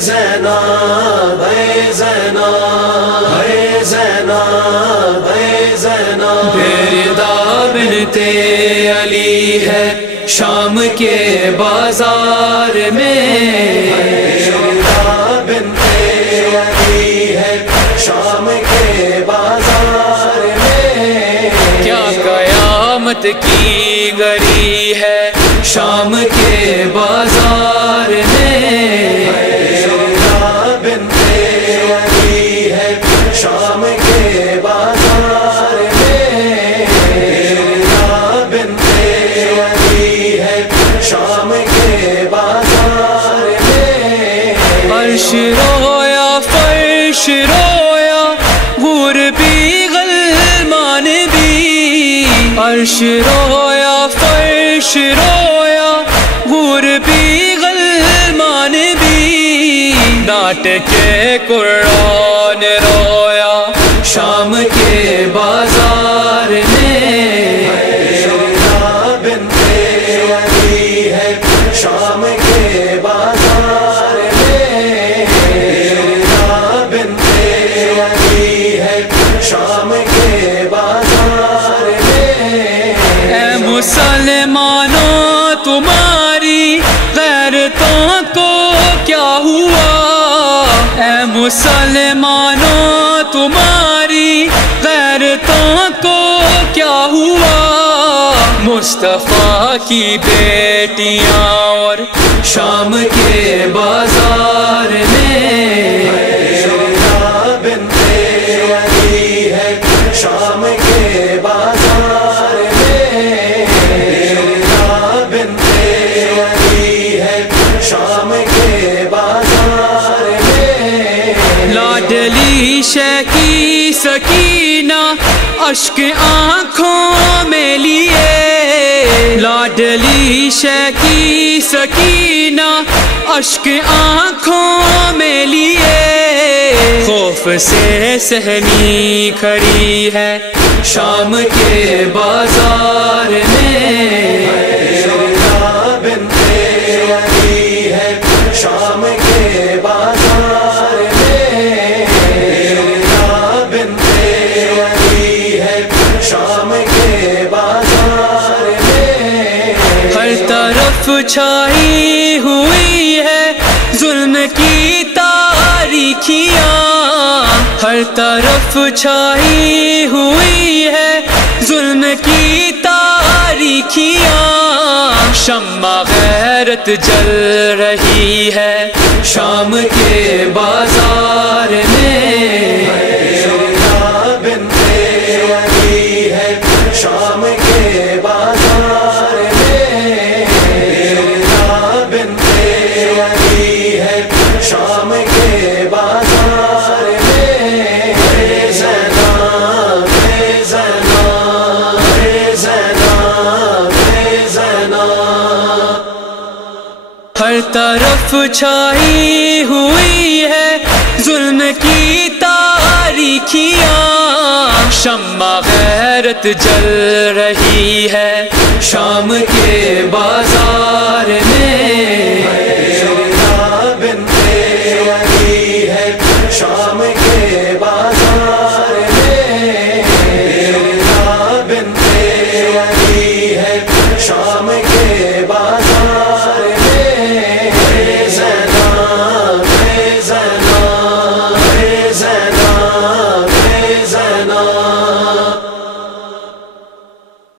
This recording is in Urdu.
زینب اے زینب اے زینب اے زینب بیردہ بنت علی ہے شام کے بازار میں، بیردہ بنت علی ہے شام کے بازار میں، کیا قیامت کی گری ہے شام کے بازار میں، بیردہ بنت علی ہے شام کے بازار میں، بیردہ بنت علی ہے شام کے بازار میں، عرش رویا فرش رویا حور بھی غلمان بھی، عرش رویا فرش رویا حور بھی غلمان بھی، ڈانٹ کے قرآن رویا شام کے بازار میں، بیردہ بنت علی ہے شام کے بازار میں، بیردہ بنت علی ہے شام کے بازار میں، اے مسلمانوں تمہاری غیرتوں کو کیا ہوا، اے مسلمانوں تمہاری غیرتوں کو کیا ہوا، مصطفیٰ کی بیٹیاں اور شام کے بازار میں، بیردہ بنت علی ہے شام کے بازار میں، بیردہ بنت علی ہے شام کے بازار میں، لاڈلی شہ کی سکینہ اشک آنکھوں میں لیے، لاڈلی شہ کی سکینہ اشک آنکھوں میں لیے، خوف سے صحنی کھڑی ہے شام کے بازار میں، بیردہ بنت علی ہے شام کے بازار میں، بیردہ بنت علی ہے شام کے بازار میں، ہر طرف چھائی ہوئی ہے ظلم کی تاریکیاں، ہر طرف چھائی ہوئی ہے ظلم کی تاریکیاں، شمع غیرت جل رہی ہے شام کے بازار میں، بیردہ بنت علی ہے شام کے بازار میں، بیردہ بنت علی ہے شام کے بازار میں، اے زینب اے زینب اے زینب اے زینب، ہر طرف چھائی ہوئی ہے ظلم کی تاریکیاں، شمع غیرت جل رہی ہے شام کے بازار میں، بیردہ بنت علی ہے شام کے بازار میں، بیردہ بنت علی ہے شام